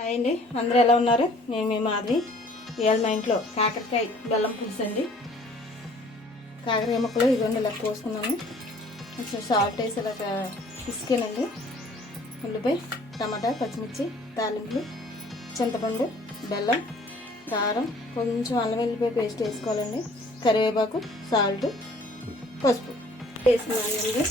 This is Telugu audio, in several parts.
హాయ్ అండి. అందరూ ఎలా ఉన్నారు? నేను మీ మాధవి. ఇవాళ మా ఇంట్లో కాకరకాయ బెల్లం పులుసు అండి. కాకరకాయ ముక్కలు ఇదిగోండి ఇలా కోసుకున్నాను. కొంచెం సాల్ట్ వేసి ఇలా పిసికానండి. ఉల్లిపాయ టమాటా పచ్చిమిర్చి తాలింపులు చింతపండు బెల్లం కారం కొంచెం అల్లం వెల్లిపాయ పేస్ట్ వేసుకోవాలండి. కరివేపాకు సాల్ట్ పసుపు వేసుకున్నానండి.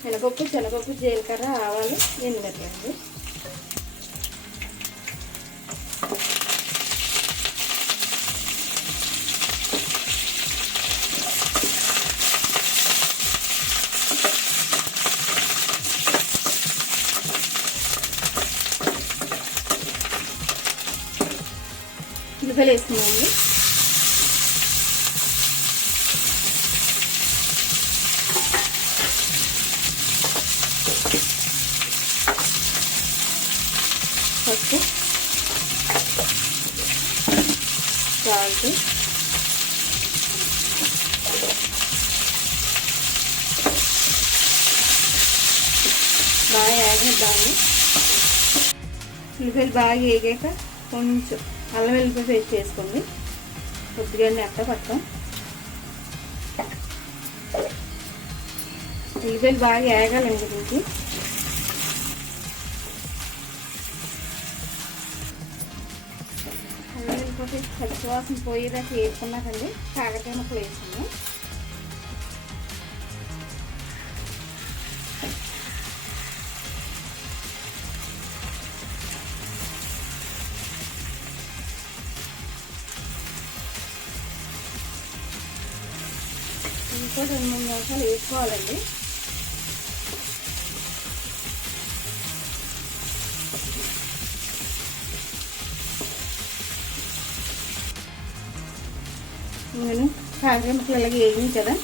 శనగపప్పు శనగపప్పు జీలకర్ర ఆవాలు అండి ఉల్లిపాయలు వేసుకున్నాము పసుపు. సాల్ట్. బాగా వేగనిద్దాము ఉల్లిపాయలు బాగా వేగాక కొంచెం అల్లం వెల్లిపాయ పేస్ట్ చేసుకోండి. కొద్దిగా అట్ట పట్టం. ఉల్లిపాయలు బాగా వేగాలండి దీనికి వెళ్ళిపోతే పచ్చివాసన పోయేదాకా వేసుకున్నాకండి కాకరకాయ ముక్కలు వేసుకున్నాం ఇంకో రెండు మూడు నిమిషాలు వేసుకోవాలండి. నేను కాకర ముక్కలు ఇలాగ వేగింది కదా.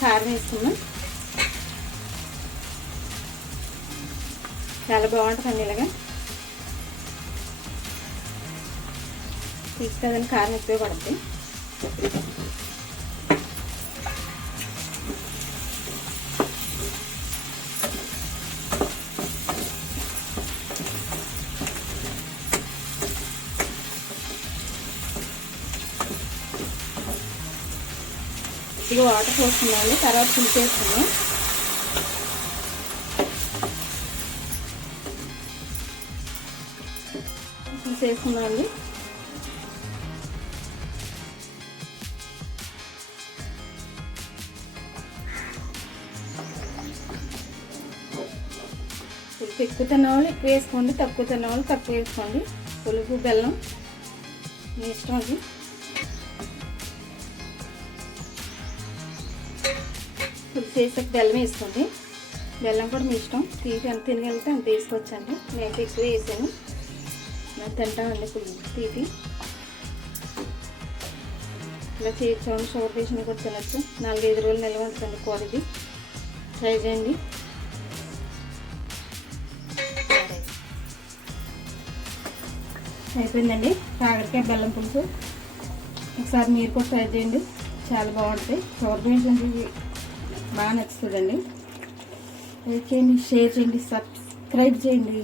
కారం వేసుకున్నాం. చాలా బాగుంటుందండి ఇలాగా. తీసుకదని కారం ఎక్కువ పడుతుంది కొద్దిగా వాటర్ పోస్తున్నాండి తర్వాత చూసేస్తాను పులిసేస్తున్నాండి పులుపు ఎక్కువ తిన్న వాళ్ళు ఎక్కువ వేసుకోండి తక్కువ తిన్న వాళ్ళు తక్కువ వేసుకోండి. పులుపు బెల్లం మీ ఇష్టం అది. పులుసు బెల్లం వేసుకోండి. బెల్లం కూడా మీ ఇష్టం. తీపి ఎంత తినగలిగితే అంత వేసుకోవచ్చండి. నేనైతే ఎక్కువ వేసాను ఇలా తింటామండి పులుసు తీపి. ఇలా చేయించండి షుగర్ పేషెంట్ కూడా తినచ్చు. నాలుగైదు రోజులు నిల్వ ఉంటుందండి కూర ఇది ట్రై చేయండి. అయిపోయిందండి. కాకరకాయ బెల్లం పులుసు. ఒకసారి మీరు కూడా ట్రై చేయండి. చాలా బాగుంటాయి. షుగర్ పేషెంట్కి బాగా నచ్చుతుందండి. లైక్ చేయండి షేర్ చేయండి సబ్స్క్రైబ్ చేయండి.